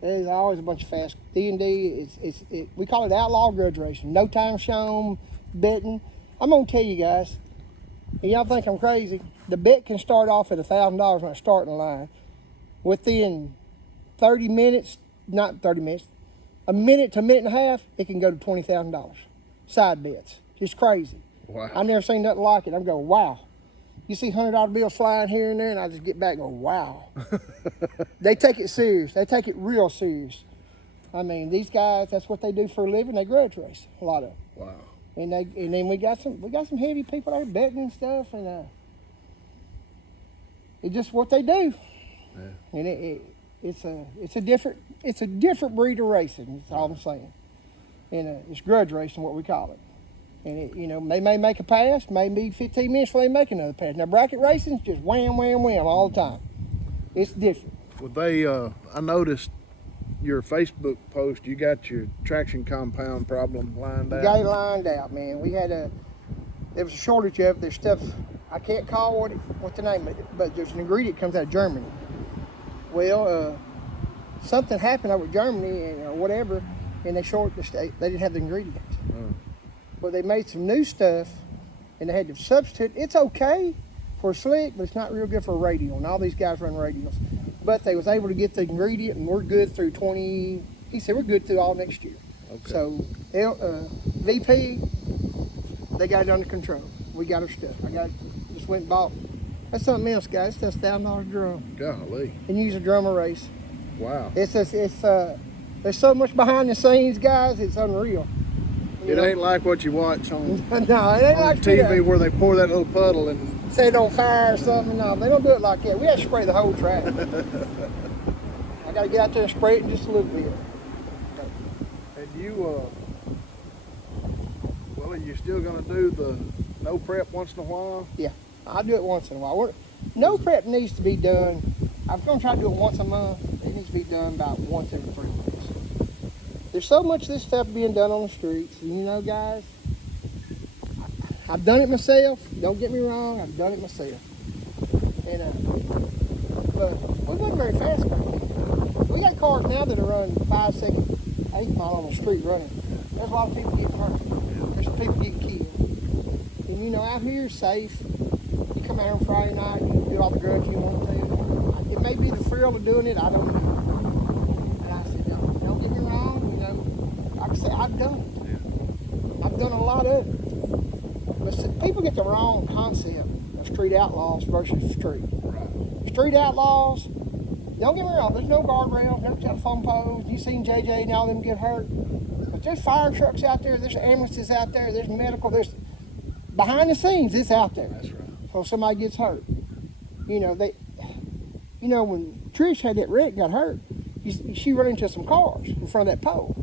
There's always a bunch of fast. D&D, we call it outlaw grudge racing. No time shown, betting. I'm going to tell you guys, and y'all think I'm crazy, the bet can start off at $1,000 when I start in the line. Within 30 minutes, not 30 minutes, a minute to a minute and a half, it can go to $20,000. Side bets. Just crazy. Wow. I've never seen nothing like it. I'm going, wow. You see $100 bills flying here and there, and I just get back and go, wow. They take it serious. They take it real serious. I mean, these guys, that's what they do for a living. They grudge race, a lot of them. Wow. And then we got some heavy people there betting and stuff, and it's just what they do. Yeah. And it's a different breed of racing. That's all I'm saying. And it's grudge racing, what we call it. And they may make a pass, maybe 15 minutes before they make another pass. Now bracket racing is just wham, wham, wham all the time. It's different. Well, I noticed your Facebook post. You got your traction compound problem lined out. We got it lined out, man. There was a shortage of it. There's stuff I can't call what the name of it, but there's an ingredient that comes out of Germany. Well, something happened over Germany or whatever, and they didn't have the ingredients. Well, they made some new stuff, and they had to substitute. It's okay for a slick, but it's not real good for a radial, and all these guys run radials. But they was able to get the ingredient, and we're good through he said we're good through all next year. Okay. So, VP, they got it under control. We got our stuff. Just went and bought. That's something else, guys. That's $1,000 drum. Golly. And use a drum race. Wow. There's so much behind the scenes, guys. It's unreal. It ain't like what you watch on, No, it ain't like TV where they pour that little puddle and set it on fire or something. No, they don't do it like that. We have to spray the whole track. I got to get out there and spray it in just a little bit. And are you still going to do the no prep once in a while? Yeah, I'll do it once in a while. No prep needs to be done. I'm going to try to do it once a month. It needs to be done about once every 3 weeks. There's so much of this stuff being done on the streets. And guys, I've done it myself. Don't get me wrong, I've done it myself. But we wasn't very fast back then. We got cars now that are running 5, 6, 8 mile on the street running. There's a lot of people getting hurt. There's some people getting killed. And out here is safe. You come out on Friday night, you do all the drugs you want to. It may be the thrill of doing it, I don't know. And I said, don't get me wrong, like I said, I've done it. Yeah. I've done a lot of it. But people get the wrong concept of street outlaws versus street. Right. Street outlaws, don't get me wrong, there's no guardrails, no telephone poles. You've seen JJ and all them get hurt. But there's fire trucks out there, there's ambulances out there, there's medical, there's behind the scenes, it's out there. That's right. So somebody gets hurt. When Trish had that wreck, got hurt, she ran into some cars in front of that pole.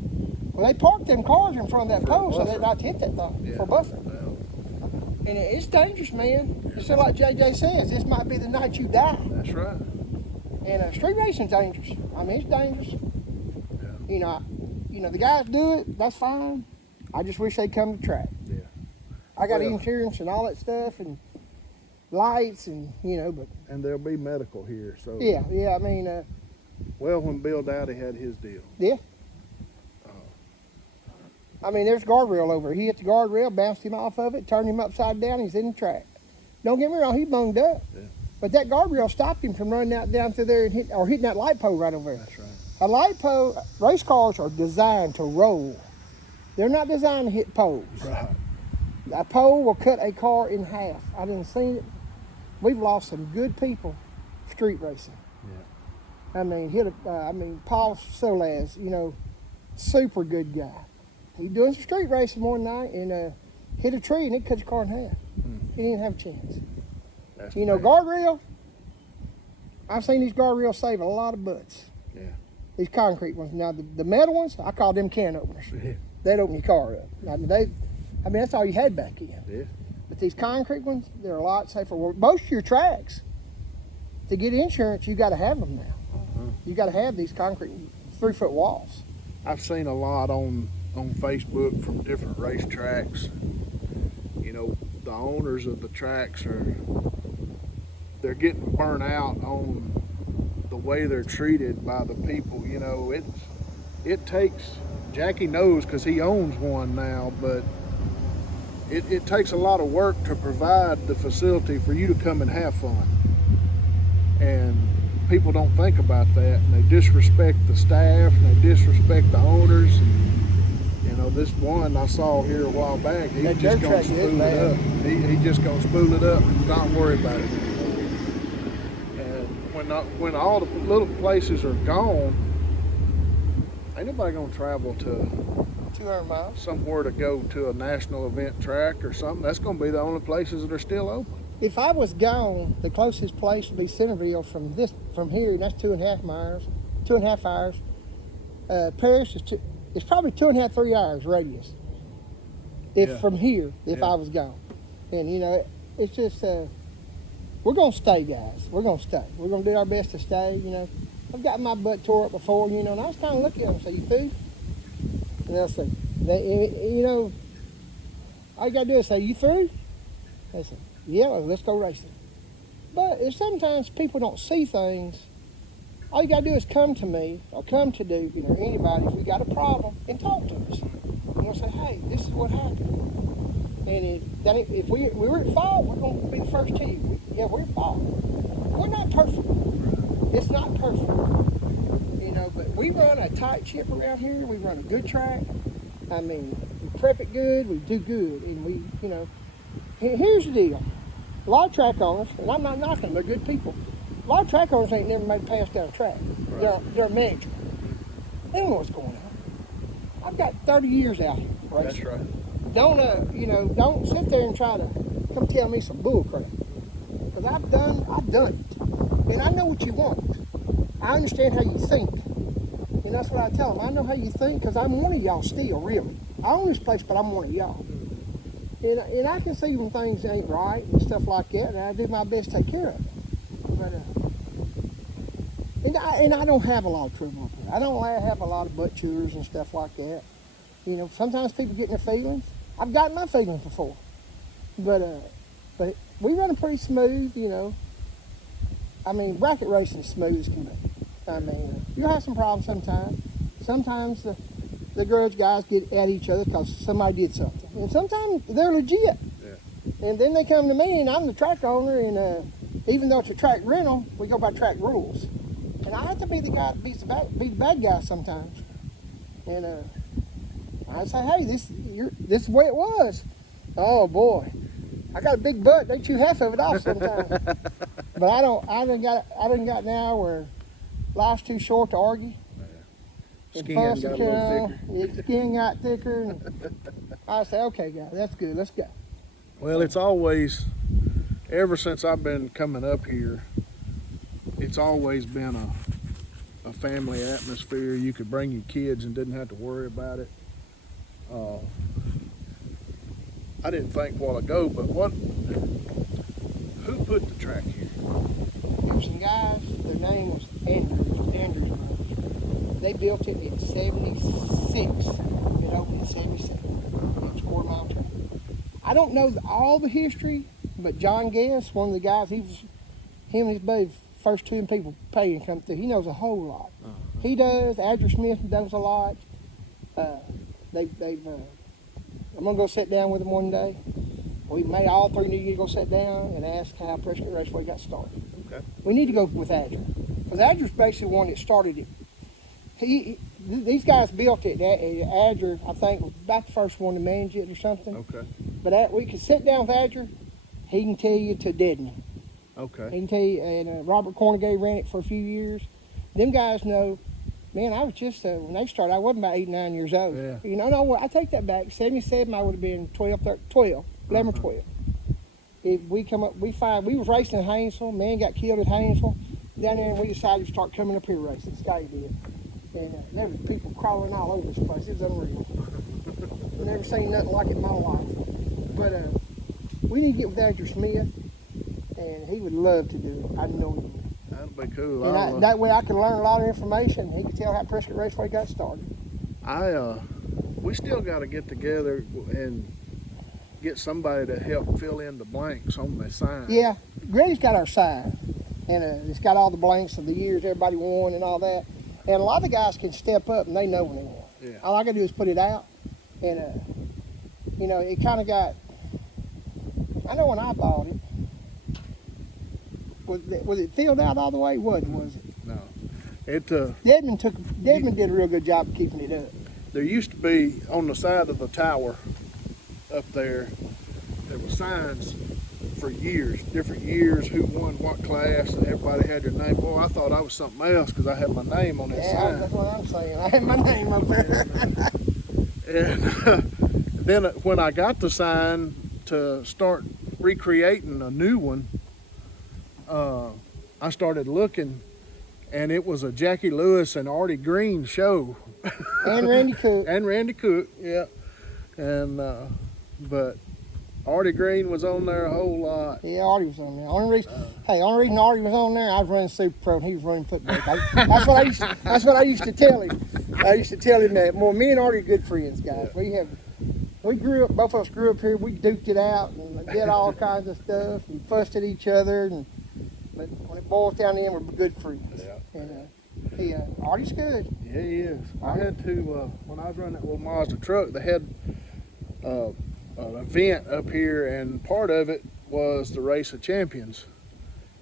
Well, they parked them cars in front of that pole so they'd not hit that thing for buffering. Yeah. And it's dangerous, man. Just like JJ says, this might be the night you die. That's right. And street racing's dangerous. I mean, it's dangerous. Yeah. The guys do it, that's fine. I just wish they'd come to track. Yeah. I got insurance and all that stuff and lights and, but... And there'll be medical here, so... Yeah, I mean... when Bill Dowdy had his deal. Yeah. I mean, there's guardrail over here. He hit the guardrail, bounced him off of it, turned him upside down, he's in the track. Don't get me wrong, he bunged up. Yeah. But that guardrail stopped him from running out down through there and hitting that light pole right over there. That's right. A light pole, race cars are designed to roll. They're not designed to hit poles. Right. A pole will cut a car in half. I didn't see it. We've lost some good people street racing. Yeah. I mean, Paul Solaz, super good guy. He doing some street racing one night and hit a tree and it cut your car in half. He didn't have a chance. That's guardrail. I've seen these guardrails save a lot of butts. Yeah. These concrete ones. Now the metal ones, I call them can openers. Yeah. They'd open your car up. That's all you had back in. Yeah. But these concrete ones, they're a lot safer. Well, most of your tracks, to get insurance, you got to have them now. Uh-huh. You got to have these concrete 3-foot walls. I've seen a lot on Facebook from different racetracks. The owners of the tracks they're getting burnt out on the way they're treated by the people. It takes, Jackie knows because he owns one now, but it takes a lot of work to provide the facility for you to come and have fun. And people don't think about that, and they disrespect the staff, and they disrespect the owners, and this one I saw here a while back, he's That just dirt gonna track is spool it bad. up. He just gonna spool it up and not worry about it anymore. And when all the little places are gone, ain't nobody gonna travel to 200 miles. somewhere to go to a national event track or something. That's gonna be the only places that are still open. If I was gone, the closest place would be Centerville from here, and that's 2.5 miles, 2.5 hours. Paris is it's probably 2.5, 3 hours radius. If Yeah. from here, if Yeah. I was gone, and it's just we're gonna stay, guys. We're gonna stay. We're gonna do our best to stay. I've got my butt tore up before, and I was kind of looking at them, say, "You through?" And they'll say, all you gotta do is say, "You through?" They say, "Yeah, well, let's go racing." But if sometimes people don't see things, all you gotta do is come to me or come to Duke or anybody if we got a problem and talk to us. And we'll say, "Hey, this is what happened." And if we were at fault, we're gonna be the first team. Yeah, we're at fault. We're not perfect. It's not perfect. But we run a tight ship around here. We run a good track. I mean, we prep it good. We do good, and here's the deal. A lot of track owners, and I'm not knocking them, they're good people. A lot of track owners ain't never made a pass down a track. Right. They're a manager. They don't know what's going on. I've got 30 years out here racing. That's right. Don't sit there and try to come tell me some bull crap. Because I've done it. And I know what you want. I understand how you think. And that's what I tell them. I know how you think because I'm one of y'all still, really. I own this place, but I'm one of y'all. And I can see when things ain't right and stuff like that, and I do my best to take care of it. But and I don't have a lot of trouble up here. I don't have a lot of butt chewers and stuff like that. Sometimes people get in their feelings. I've gotten my feelings before. But we run it pretty smooth, I mean, bracket racing is smooth as can be. I mean, you'll have some problems sometimes. Sometimes the grudge guys get at each other because somebody did something. And sometimes they're legit. Yeah. And then they come to me, and I'm the track owner, and even though it's a track rental, we go by track rules. And I have to be the guy that be the bad guy sometimes. And I say, "Hey, this is the way it was." Oh boy, I got a big butt. They chew half of it off sometimes. But I done got now where life's too short to argue. Skin got a little thicker. The skin got thicker. And I say, "Okay, guys, that's good. Let's go." Well, it's always, ever since I've been coming up here, it's always been a family atmosphere. You could bring your kids and didn't have to worry about it. I didn't think a while ago, but who put the track here? There were some guys, their name was Andrews Brothers. They built it in 76. It opened in 77. It was a quarter-mile track. I don't know all the history, but John Guess, one of the guys, him and his buddy, first two people pay and come through. He knows a whole lot. He does. Adger Smith does a lot. I'm gonna go sit down with them one day. We may all three need to go sit down and ask how Prescott Raceway got started. Okay. We need to go with Adger, because Adger's basically the one that started it. These guys built it. Adger, I think, was about the first one to manage it or something. Okay. But we could sit down with Adger. He can tell you to deaden. Okay. He can tell you, and Robert Cornegay ran it for a few years. Them guys know. Man, I was just, when they started, I wasn't about 8, 9 years old. Yeah. No, I take that back. 77, I would have been 11 or 12. If we was racing in Haynesville. Man got killed at Haynesville. Down there, and we decided to start coming up here racing. Scotty did. And there was people crawling all over this place. It was unreal. Never seen nothing like it in my life. But we need to get with Adger Smith, and he would love to do it. I know he would. That'd be cool. And that way I can learn a lot of information. He could tell how Prescott Raceway got started. We still got to get together and get somebody to help fill in the blanks on the sign. Yeah, Grady's got our sign, and it's got all the blanks of the years everybody won and all that. And a lot of the guys can step up and they know when they won. Yeah. All I got to do is put it out, and it kind of got. I know when I bought it. Was it filled out all the way? Was it? No. Deadman did a real good job of keeping it up. there used to be on the side of the tower up there were signs for years, different years, who won what class, and everybody had their name. Boy, I thought I was something else because I had my name on that sign. That's what I'm saying. I had my name up there. And then when I got the sign to start recreating a new one, I started looking, and it was a Jackie Lewis and Artie Green show. And Randy Cook. And Randy Cook, yeah. And but Artie Green was on there a whole lot. Yeah, Artie was on there. Only reason Artie was on there, I was running Super Pro and he was running football. That's what I used to tell him. I used to tell him that. Well, me and Artie are good friends, guys. We grew up, both of us grew up here. We duked it out and did all kinds of stuff and fussed at each other. But when it boils down to him, we're good friends. Yeah. And Artie's good. Yeah, he is. I had to, when I was running that little Mazda truck, they had an event up here, and part of it was the Race of Champions.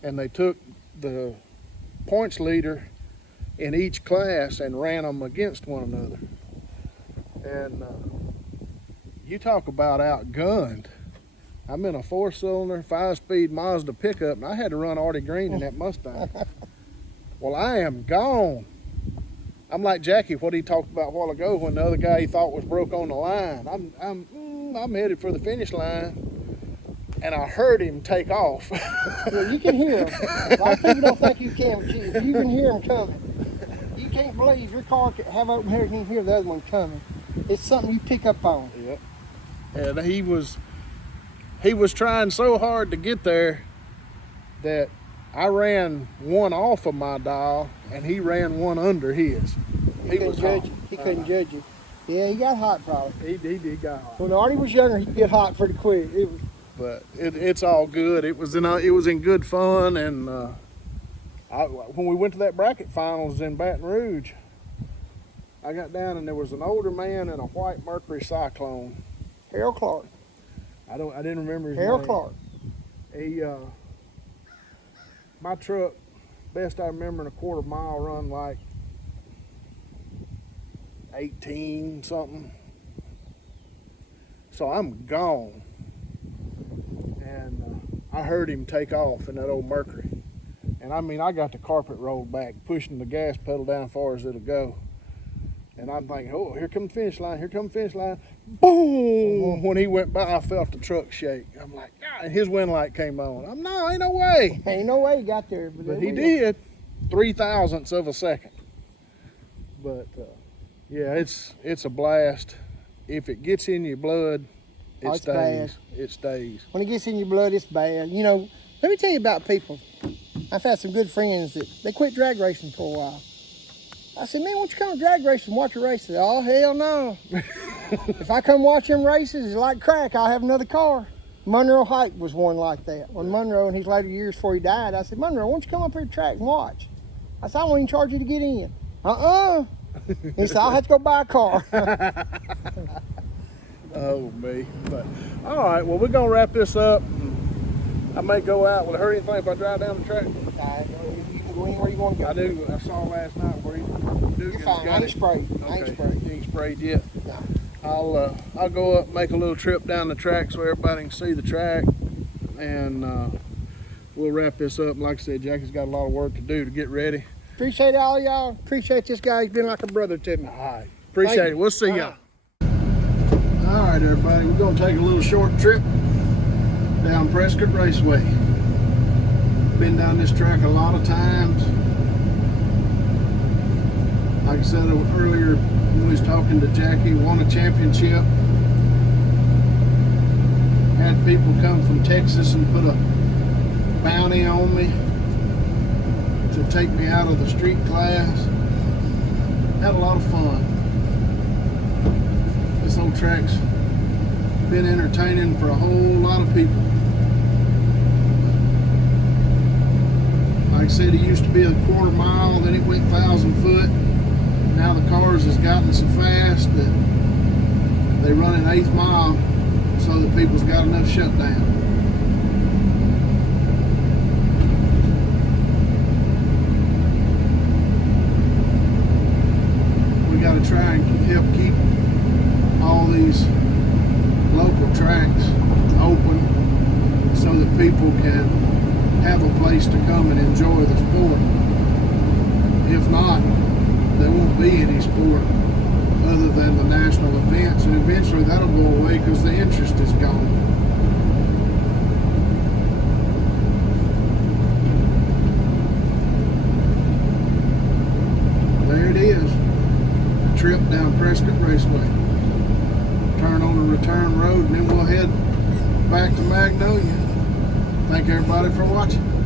And they took the points leader in each class and ran them against one another. And you talk about outgunned. I'm in a 4-cylinder, 5-speed Mazda pickup, and I had to run Artie Green in that Mustang. Well, I am gone. I'm like Jackie, what he talked about a while ago when the other guy he thought was broke on the line. I'm headed for the finish line, and I heard him take off. Yeah, you can hear him. A lot of people don't think you can, but you can hear him coming. You can't believe your car can have open air and you can hear the other one coming. It's something you pick up on. Yep. And he was trying so hard to get there that I ran one off of my dial and he ran one under his. He couldn't judge you. He couldn't judge you. Yeah, he got hot probably. He did got hot. When Artie was younger, he'd get hot pretty quick. But it's all good. It was in good fun, and when we went to that bracket finals in Baton Rouge, I got down and there was an older man in a white Mercury Cyclone. Harold Clark. I didn't remember his Harold name. Clark. He my truck, best I remember, in a quarter mile run like 18 something. So I'm gone. And I heard him take off in that old Mercury. And I mean, I got the carpet rolled back, pushing the gas pedal down as far as it'll go. And I'm thinking, oh, here comes the finish line, here comes the finish line. Boom! When he went by, I felt the truck shake. I'm like, ah, and his wind light came on. No, ain't no way. Ain't no way he got there. But he did, 0.003 of a second. But yeah, it's a blast. If it gets in your blood, it stays. Bad. It stays. When it gets in your blood, it's bad. You know, let me tell you about people. I've had some good friends that they quit drag racing for a while. I said, man, why don't you come to drag racing and watch a race? They said, oh, hell no. If I come watch them races, it's like crack. I'll have another car. Monroe Hike was one like that. When Monroe, in his later years before he died, I said, Monroe, why don't you come up here to the track and watch? I said, I won't even charge you to get in. He said, I'll have to go buy a car. Oh, me. But, all right, well, we're going to wrap this up. I may go out. Will it hurt anything if I drive down the track? You can go anywhere you want to go. I do. I saw last night where You're fine. I ain't sprayed. Okay. I ain't sprayed. You ain't sprayed yet? No. I'll go up, make a little trip down the track so everybody can see the track, and we'll wrap this up. Like I said, Jackie's got a lot of work to do to get ready. Appreciate all y'all. Appreciate this guy. He's been like a brother to me. All right. Appreciate it. We'll see y'all. All All right, everybody. We're going to take a little short trip down Prescott Raceway. Been down this track a lot of times. Like I said earlier when we was talking to Jackie, won a championship. Had people come from Texas and put a bounty on me to take me out of the street class. Had a lot of fun. This old track's been entertaining for a whole lot of people. Like I said, it used to be a quarter mile, then it went 1,000 foot. Now the cars has gotten so fast that they run an 1/8 mile so that people's got enough shut down. We got to try and help keep all these local tracks open so that people can have a place to come and enjoy the sport. If not, there won't be any sport other than the national events, and eventually that'll go away because the interest is gone. There it is, a trip down Prescott Raceway. Turn on the return road and then we'll head back to Magnolia. Thank everybody for watching.